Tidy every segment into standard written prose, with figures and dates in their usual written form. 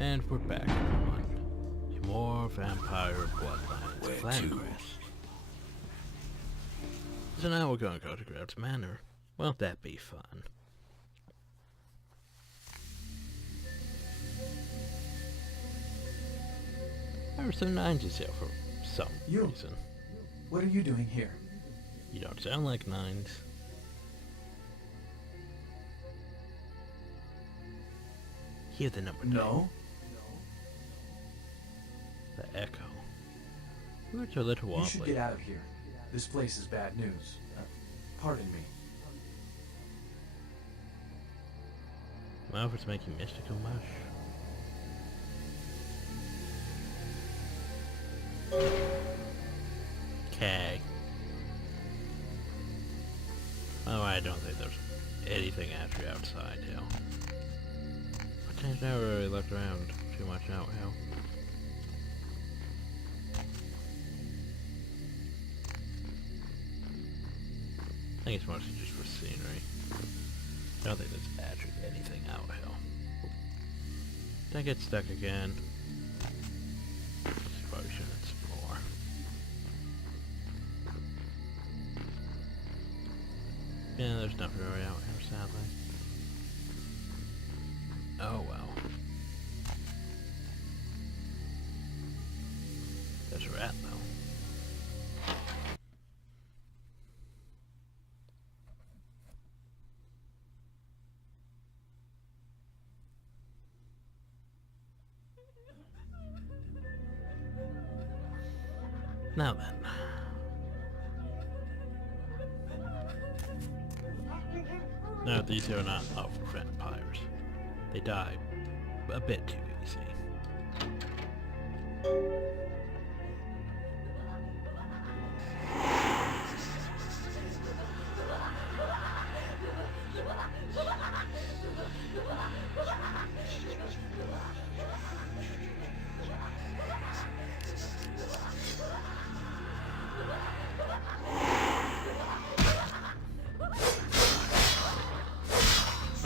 And we're back, everyone. More Vampire Bloodlines. Clan Quest. So now we're gonna go to Grout's Manor. Won't that be fun? Harrison Nines is here for some reason. What are you doing here? You don't sound like Nines. Hear the number. No. The echo. Words are a little wobbly. You should get out of here. This place is bad news. Pardon me. Well, if it's making mystical mush. Okay. Oh, I don't think there's anything actually outside here. I've never really looked around too much out here. I think it's mostly just for scenery. I don't think there's actually anything out here. Did I get stuck again? Probably should explore. Yeah, there's nothing really out here, sadly. Oh well. There's a rat, though. Now then. No, these are not awful vampires. They die a bit too easy.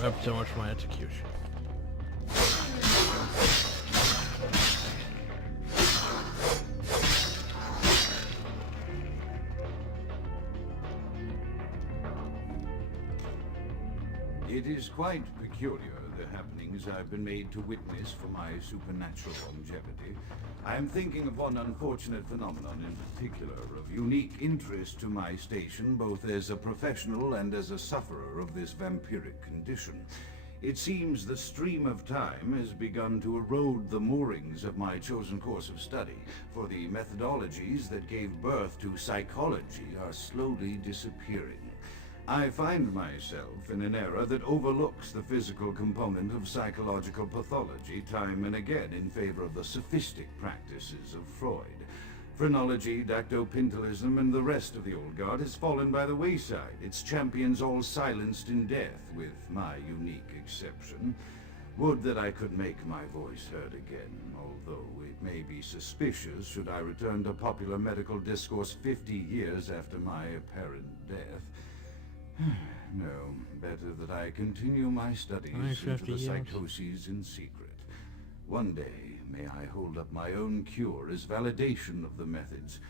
Up so much for my execution. It is quite peculiar, the happenings I've been made to witness for my supernatural longevity. I am thinking of one unfortunate phenomenon in particular, of unique interest to my station, both as a professional and as a sufferer of this vampiric condition. It seems the stream of time has begun to erode the moorings of my chosen course of study, for the methodologies that gave birth to psychology are slowly disappearing. I find myself in an era that overlooks the physical component of psychological pathology time and again in favor of the sophistic practices of Freud. Phrenology, dactopintilism, and the rest of the old guard has fallen by the wayside, its champions all silenced in death, with my unique exception. Would that I could make my voice heard again, although it may be suspicious should I return to popular medical discourse 50 years after my apparent death. No, better that I continue my studies into the psychoses in secret. One day, may I hold up my own cure as validation of the methods.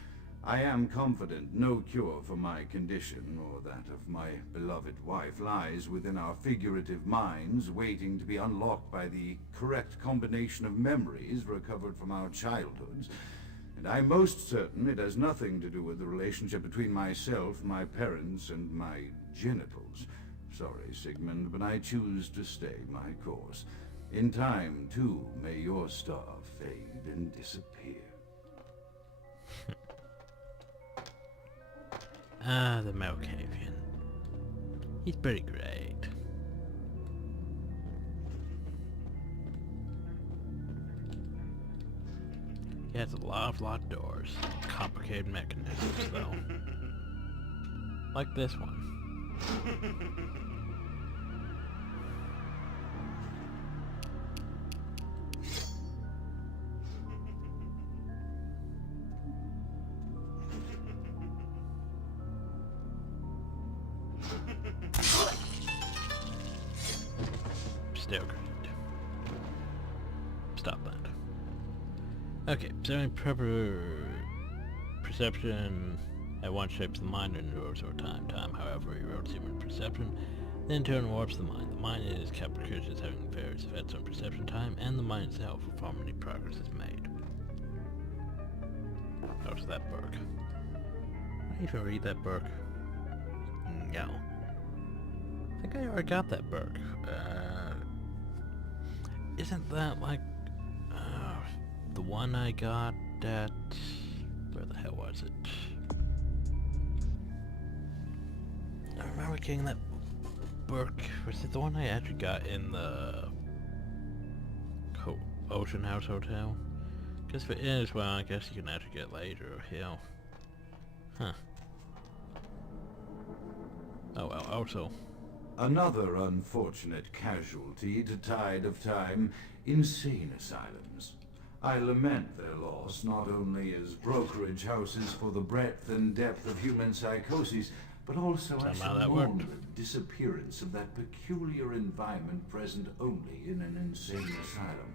I am confident no cure for my condition, or that of my beloved wife, lies within our figurative minds, waiting to be unlocked by the correct combination of memories recovered from our childhoods. And I'm most certain it has nothing to do with the relationship between myself, my parents, and my genitals. Sorry, Sigmund, but I choose to stay my course. In time, too, may your star fade and disappear. The Malkavian. He's pretty great. He has a lot of locked doors. Complicated mechanisms, though. Like this one. Still great. stop that. Okay, so proper perception at once shapes the mind and erodes over time. Time, however, erodes human perception, then in turn warps the mind. The mind is kept precocious as having various effects on perception time and the mind itself if harmony progress is made. How's that Burke? Did I even read that Burke? No. I think I already got that Burke. Isn't that like the one I got at... where the hell was it? I remember getting that book. Was it the one I actually got in the Ocean House Hotel? Because if it is, well, I guess you can actually get later. Hell. Huh. Oh well, also. Another unfortunate casualty to tide of time, insane asylums. I lament their loss not only as brokerage houses for the breadth and depth of human psychoses, but also as a mourn the disappearance of that peculiar environment present only in an insane asylum.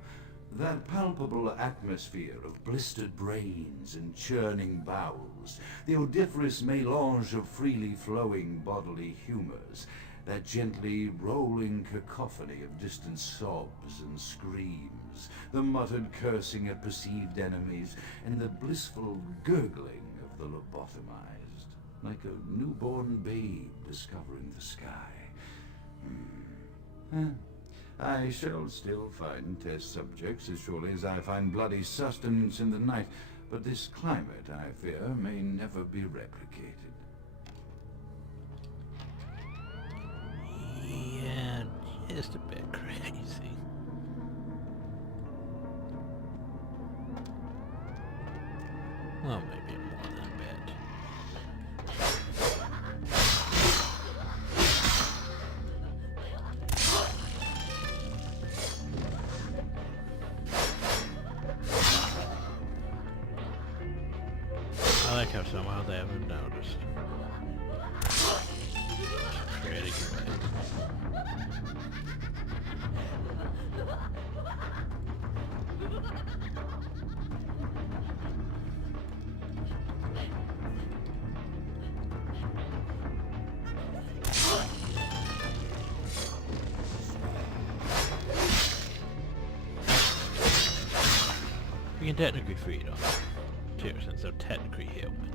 That palpable atmosphere of blistered brains and churning bowels, the odoriferous melange of freely flowing bodily humors, that gently rolling cacophony of distant sobs and screams, the muttered cursing at perceived enemies, and the blissful gurgling of the lobotomized, like a newborn babe discovering the sky. I shall still find test subjects as surely as I find bloody sustenance in the night, but this climate, I fear, may never be replicated. Yeah, just a bit crazy. Well, maybe more than a bit. I like how somehow they haven't noticed. Pretty great. We can technically feed on too, since they're technically human.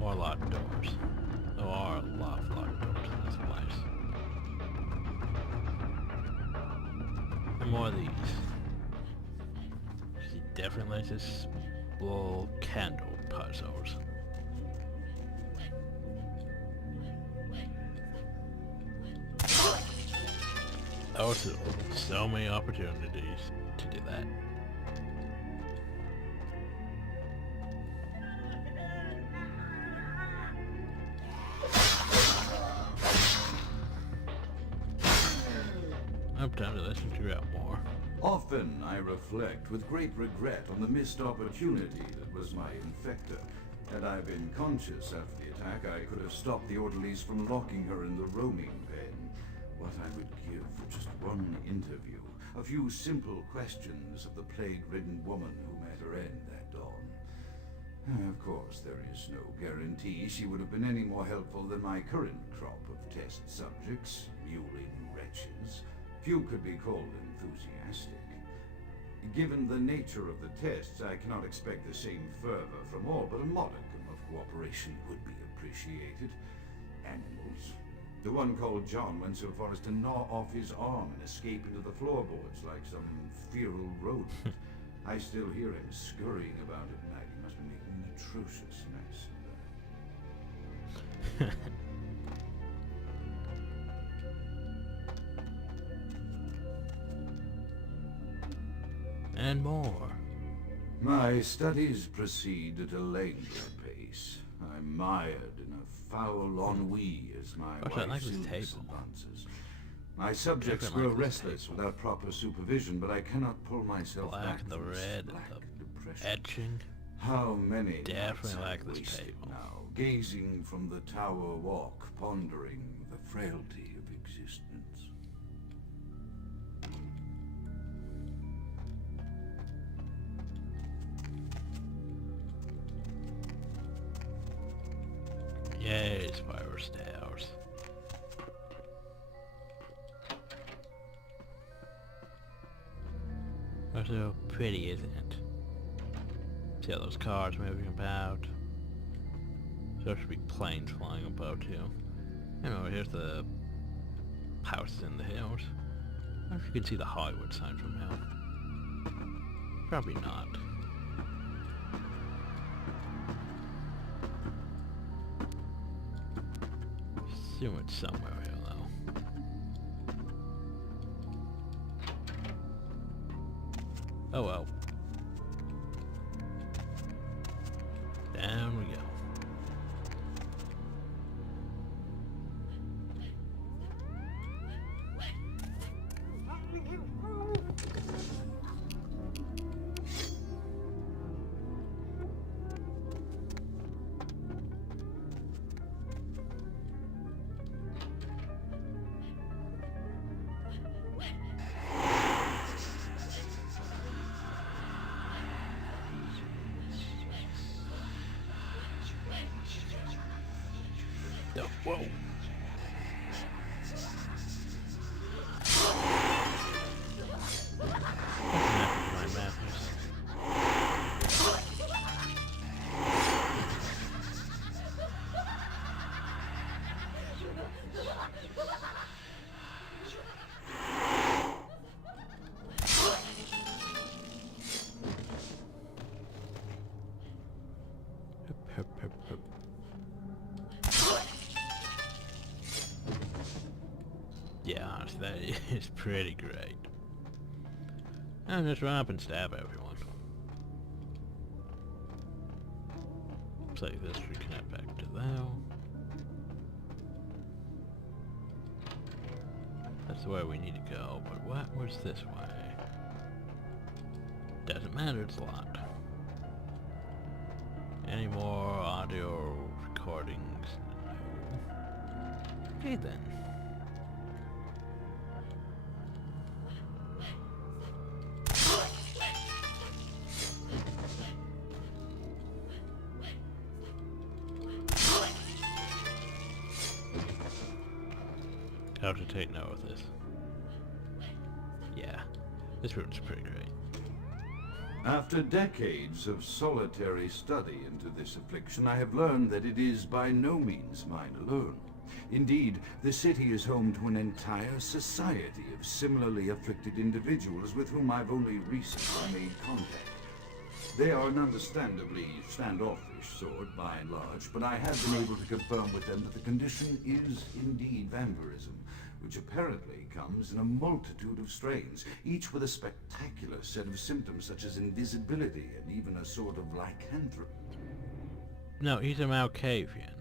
Or locked doors. There are a lot of locked doors in this place. And more of these. He definitely likes this little candle puzzles. Also, so many opportunities to do that. Up time to listen to out more. Often I reflect with great regret on the missed opportunity that was my infector. Had I been conscious after the attack, I could have stopped the orderlies from locking her in the roaming pen. What I would give for just one interview, a few simple questions of the plague-ridden woman who met her end that dawn. Of course, there is no guarantee she would have been any more helpful than my current crop of test subjects, mewling wretches. Few could be called enthusiastic. Given the nature of the tests, I cannot expect the same fervor from all, but a modicum of cooperation would be appreciated. Animals. The one called John went so far as to gnaw off his arm and escape into the floorboards like some feral rodent. I still hear him scurrying about at night. He must be making an atrocious mess. And more. My studies proceed at a languid pace. I'm mired in a foul ennui as my wife's illness advances. My subjects grow restless without proper supervision, but I cannot pull myself back the from red, black depression. etching. How many Definitely like this wasted table. now, gazing from the tower walk, pondering the frailty of existence. also pretty, isn't it? See all those cars moving about. So there should be planes flying about too. Anyway, here's the houses in the hills. I wonder if you can see the Hollywood sign from here. Probably not. Assume it's somewhere here though. Oh well. Down we go. Oh, whoa. Yeah, honestly, that is pretty great. And just run up and stab everyone. Looks like this should connect back to that. That's the way we need to go, but what was this way? Doesn't matter, it's locked. Any more audio recordings? No. Okay then. How to take note of this. Yeah, this room's pretty great. After decades of solitary study into this affliction, I have learned that it is by no means mine alone. Indeed, the city is home to an entire society of similarly afflicted individuals with whom I've only recently made contact. They are an understandably standoffish sort by and large, but I have been able to confirm with them that the condition is indeed vampirism, which apparently comes in a multitude of strains, each with a spectacular set of symptoms such as invisibility and even a sort of lycanthropy. No, he's a Malkavian.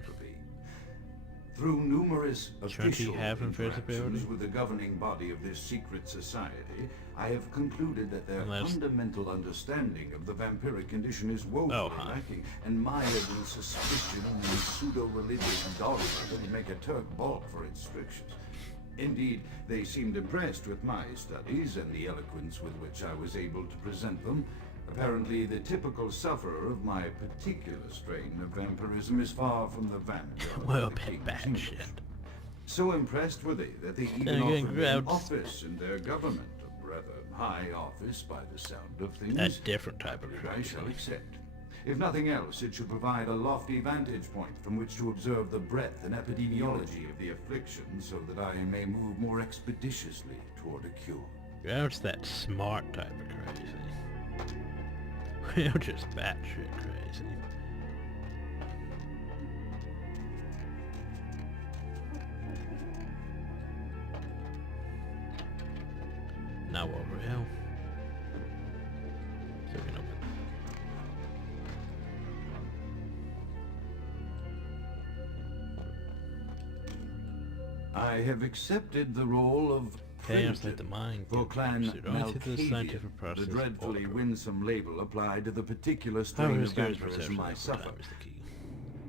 Through numerous official have interactions with the governing body of this secret society, I have concluded that their fundamental understanding of the vampiric condition is woefully lacking, and mired in suspicion and pseudo-religious dogma that would make a Turk balk for its strictures. Indeed, they seemed impressed with my studies and the eloquence with which I was able to present them. Apparently, the typical sufferer of my particular strain of vampirism is far from the vampire. Well, bad shit. So impressed were they that they even offered me an office in their government, a rather high office by the sound of things. A different type of crazy. I shall accept. If nothing else, it should provide a lofty vantage point from which to observe the breadth and epidemiology of the affliction, so that I may move more expeditiously toward a cure. That's that smart type of crazy. We're just batshit crazy. Now over here. So we can open. I have accepted the role of The mind for Clan Malkavian, the the dreadfully winsome label applied to the particular strain of vampirism I suffer.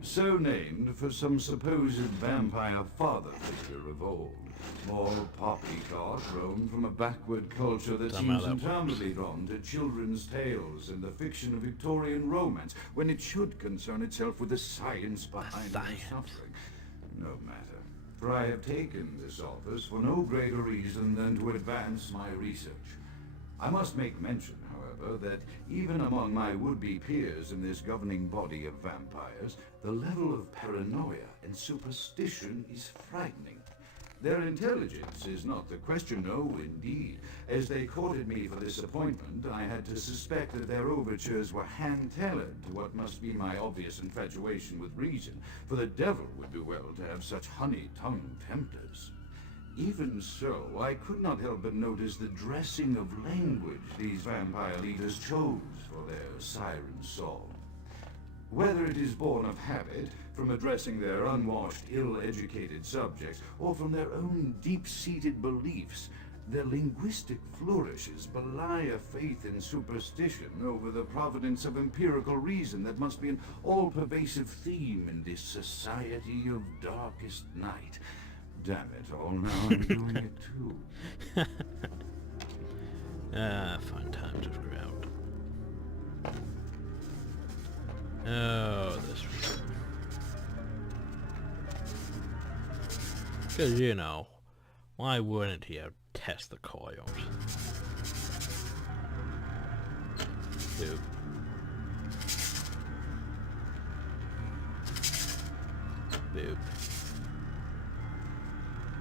So named for some supposed vampire father figure of old. More poppycock grown from a backward culture that seems interminably drawn to children's tales and the fiction of Victorian romance, when it should concern itself with the science behind the suffering. No matter. For I have taken this office for no greater reason than to advance my research. I must make mention, however, that even among my would-be peers in this governing body of vampires, the level of paranoia and superstition is frightening. Their intelligence is not the question, no, indeed. As they courted me for this appointment, I had to suspect that their overtures were hand-tailored to what must be my obvious infatuation with reason, for the devil would do well to have such honey-tongued tempters. Even so, I could not help but notice the dressing of language these vampire leaders chose for their siren song. Whether it is born of habit, from addressing their unwashed, ill-educated subjects, or from their own deep-seated beliefs, their linguistic flourishes belie a faith in superstition over the providence of empirical reason that must be an all-pervasive theme in this society of darkest night. Damn it all, now I'm doing it too. Fun times of ground. Oh, this one. Because, you know, why wouldn't he have test the coils? Boop. Boop.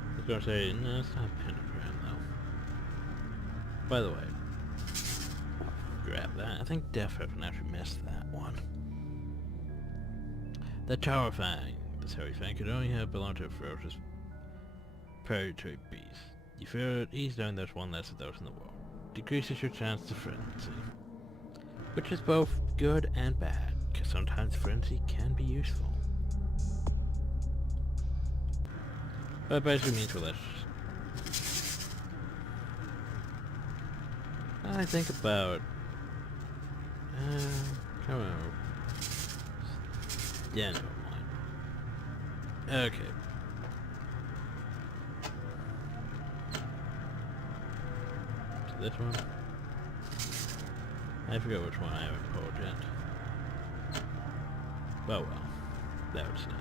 I was gonna say, no, it's not a pentagram though. By the way, grab that. I think Def Weapon actually missed that one. The Tower Fang. This hairy fang could only have belonged to a ferocious predatory beast. You fear it, ease knowing there's one less of those in the world. Decreases your chance to frenzy. Which is both good and bad, because sometimes frenzy can be useful. But it basically means well, I think about come on. Yeah, never mind. Okay. So this one. I forget which one I haven't pulled yet. Oh well. That would stand.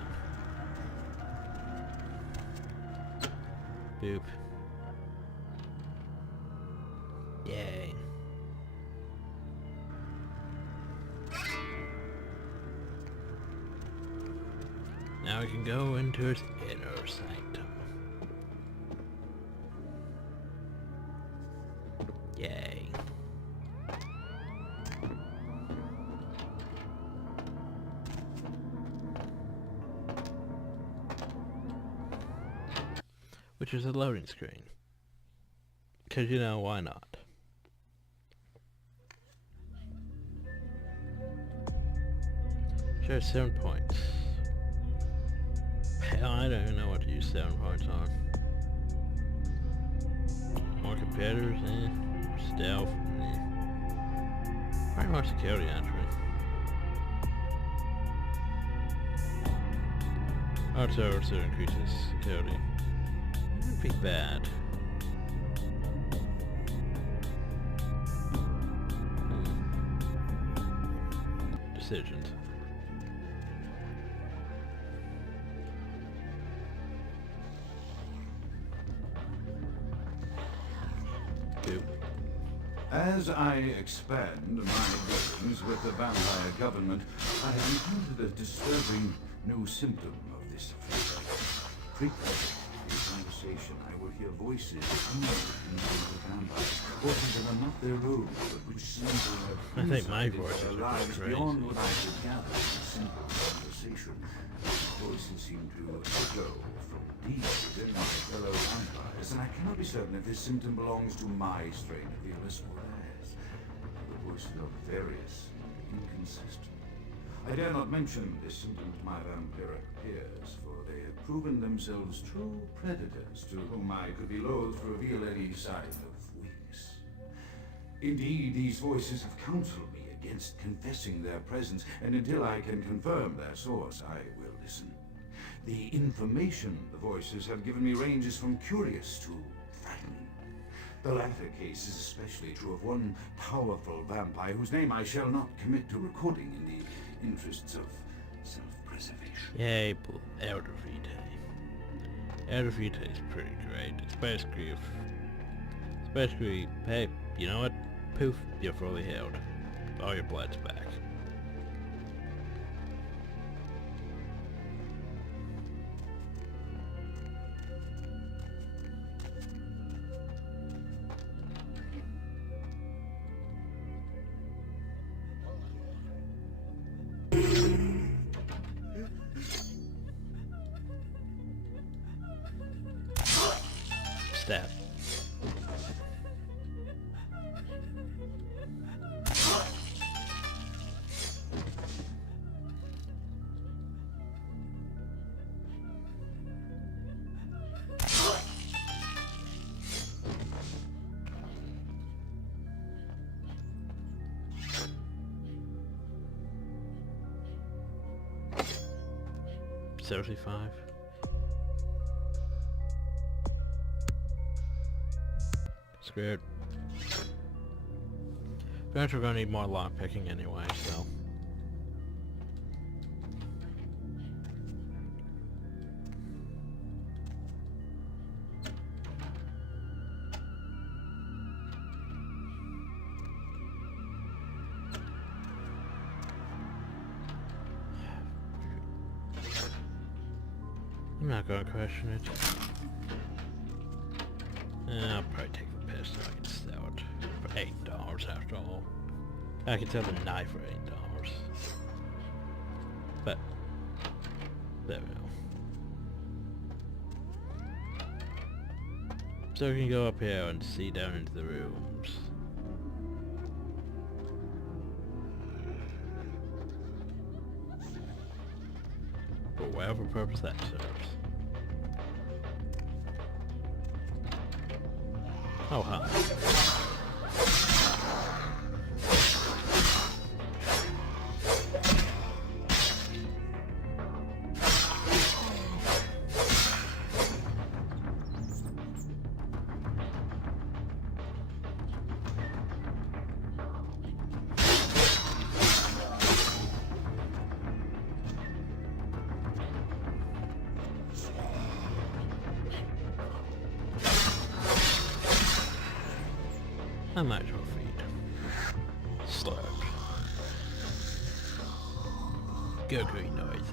Boop. Yay. Now we can go into his inner sanctum. Yay. Which is a loading screen. Because, you know, why not? Sure, 7 points. Hell, I don't even know what to use 7 points on. More competitors, eh? Stealth, eh. Probably more security, actually. Also increases security. Wouldn't be bad. Decisions. As I expand my dealings with the vampire government, I have encountered a disturbing new symptom of this affair. Frequently, in conversation, I will hear voices unknown to the vampires, voices that are not their own, but which seem to have I think my insight into voices their are lives crazy. beyond what I could gather in simple conversation. These voices seem to echo from deep within my fellow vampires, and I cannot be certain if this symptom belongs to my strain of illness or theirs. The voices are various and inconsistent. I dare not mention this symptom to my vampiric peers, for they have proven themselves true predators to whom I could be loath to reveal any sign of weakness. Indeed, these voices have counseled me against confessing their presence, and until I can confirm their source, I will listen. The information the voices have given me ranges from curious to frightening. The latter case is especially true of one powerful vampire whose name I shall not commit to recording in the interests of self-preservation. Yay, Elder Vitae. Elder Vitae is pretty great. It's basically you know what? Poof, you're fully healed. All your blood's back. Stab. $75. Screwed. We're gonna need more lockpicking anyway, so. I'm not gonna question it. I'll probably take the pistol. I can sell it for $8 after all. I can sell the knife for $8. But there we go. So we can go up here and see down into the rooms. For whatever purpose that serves. Oh, hi. I might as well feed. Slurp. Googly noises.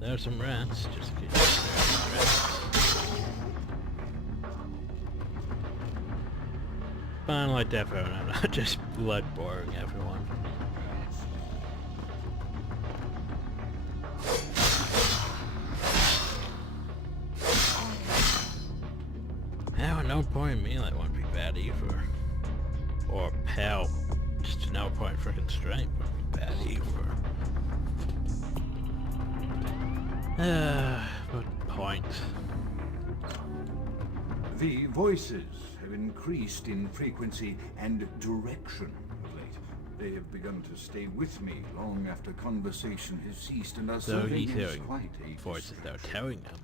There's some rats, just in case there's rats. Fine like that, I'm not just blood boring everyone. Now at no point melee wouldn't be bad either. Or pal, just no point freaking strength wouldn't be bad either. What point? The voices have increased in frequency and direction of late. They have begun to stay with me long after conversation has ceased, and are So serving he's as hearing quite a voices that are telling him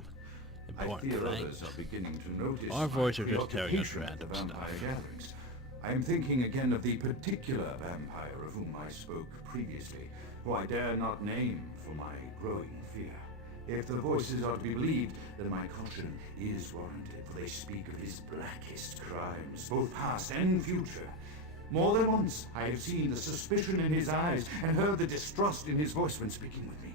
I important fear things. others are beginning to notice Our voices my are just telling us preoccupation with random the vampire stuff. gatherings. I am thinking again of the particular vampire of whom I spoke previously, who I dare not name for my growing fear. If the voices are to be believed, then my caution is warranted, for they speak of his blackest crimes, both past and future. More than once, I have seen the suspicion in his eyes and heard the distrust in his voice when speaking with me.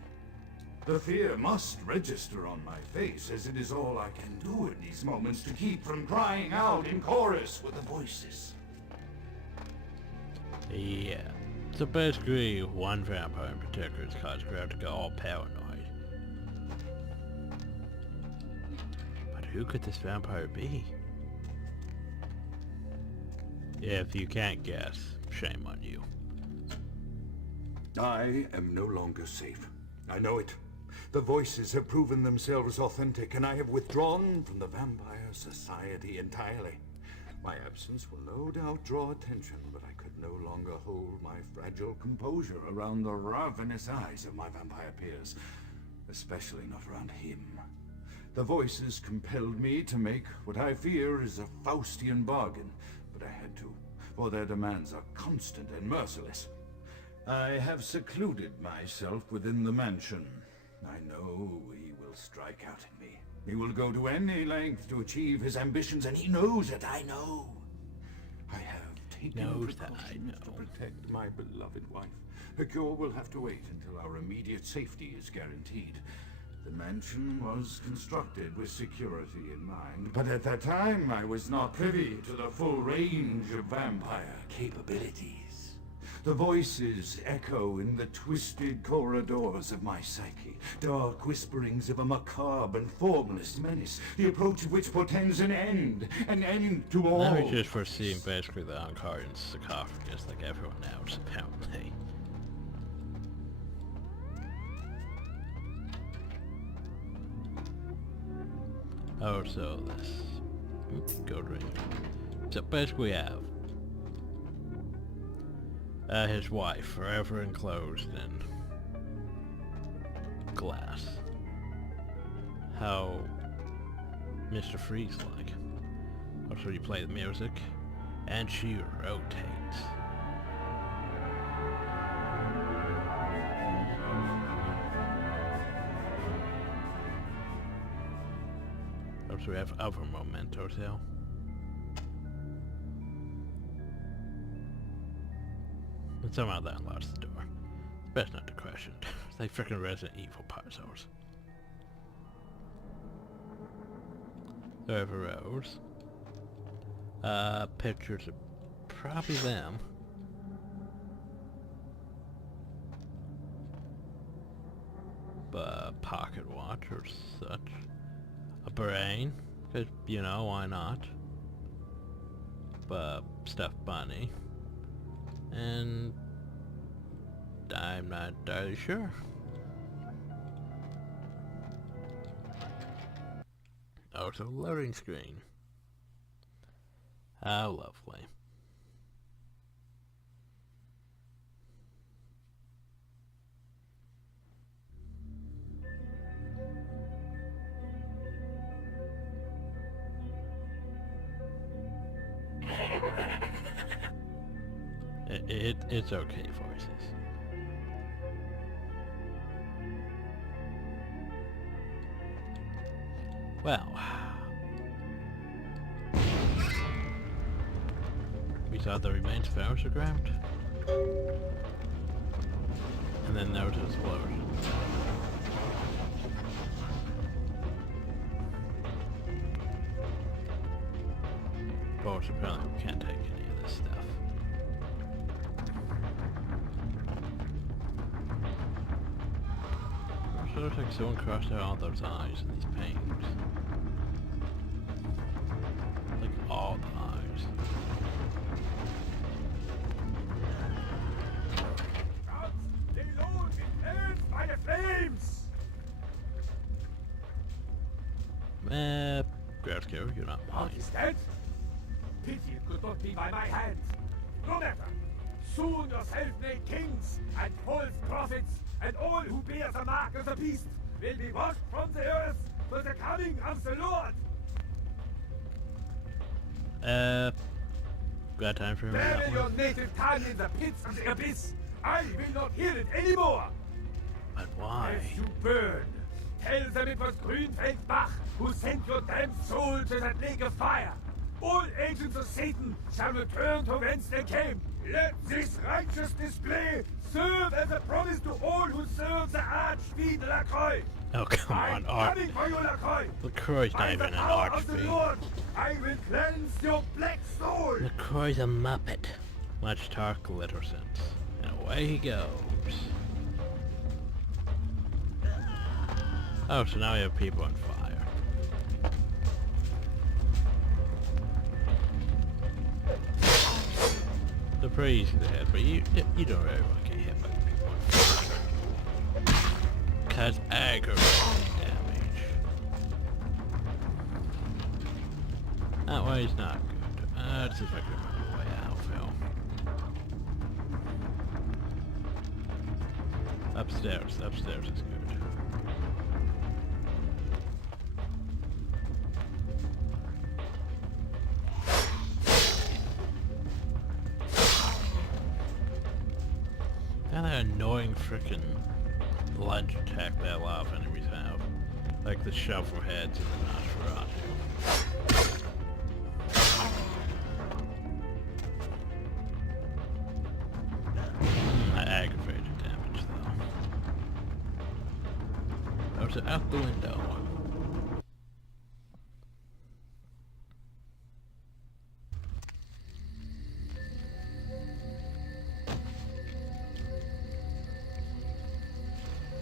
The fear must register on my face, as it is all I can do in these moments to keep from crying out in chorus with the voices. Yeah. So basically, one vampire in particular has caused crowd to go all paranoid. But who could this vampire be? If you can't guess, shame on you. I am no longer safe. I know it. The voices have proven themselves authentic, and I have withdrawn from the Vampire Society entirely. My absence will no doubt draw attention, but I could no longer hold my fragile composure around the ravenous eyes of my vampire peers, especially not around him. The voices compelled me to make what I fear is a Faustian bargain, but I had to. for their demands are constant and merciless. I have secluded myself within the mansion. I know he will strike out at me. He will go to any length to achieve his ambitions, and he knows that I know. I have taken precautions to protect my beloved wife. Her cure will have to wait until our immediate safety is guaranteed. The mansion was constructed with security in mind, but at that time I was not privy to the full range of vampire capabilities. The voices echo in the twisted corridors of my psyche, dark whisperings of a macabre and formless menace, the approach of which portends an end to all. I was just foreseeing basically the Ankarian sarcophagus like everyone else, apparently. Oh, so this... go drink. So basically we have his wife forever enclosed in glass. How Mr. Freeze like. Also you play the music and she rotates. Also we have other mementos here. And somehow that unlocks the door. Best not to question. It's like frickin' Resident Evil puzzles. Server rows. Pictures of probably them. Pocket watch or such. A brain, cause you know, why not? Stuffed bunny. And I'm not entirely sure. Oh, it's a loading screen. How lovely. It's okay, voices. Well, we saw the remains of Amsterdam, and then there was an explosion. Of course, apparently we can't take any of this stuff. It looks like someone crossed out all those eyes in these paintings. Like all the eyes. They load in by the flames! Grasscare, you're not mine. Is that? Pity it could not be by my hand. No matter. Soon your self-made kings and false prophets and all who bear the mark of the beast will be washed from the earth for the coming of the Lord. Got time for him? Bury your native tongue in the pits of the abyss. I will not hear it anymore. But why? As you burn, tell them it was Grünfeld Bach who sent your damned soul to that lake of fire. All agents of Satan shall return to whence they came. Let this righteous display serve as a promise to all who serve the Archfiend Lacroix. Oh, come on, Art. Coming for you, Lacroix. LaCroix's not even an archfiend. I will cleanse your black soul. LaCroix's a muppet. Much talk, little sense. And away he goes. Oh, so now we have people on fire. They're pretty easy to hit, but you don't really want to get hit by people on fire. Cause aggravating damage. That way's not good. Let's see if I can remember the way out, Phil. Upstairs is good. And that annoying frickin' ledge attack that a lot of enemies have. Like the shovel heads and the Nosferatu. That aggravated damage though. Those are out the window.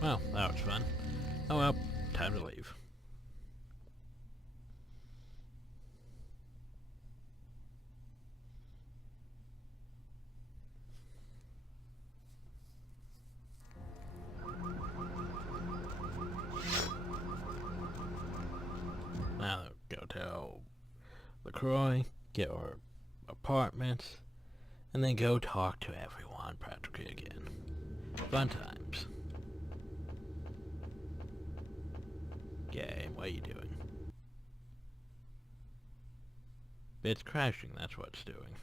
Well, that was fun. Oh well, time to leave. Now go to LaCroix, get our apartments, and then go talk to everyone practically again. Fun times. Game, what are you doing? It's crashing, that's what it's doing.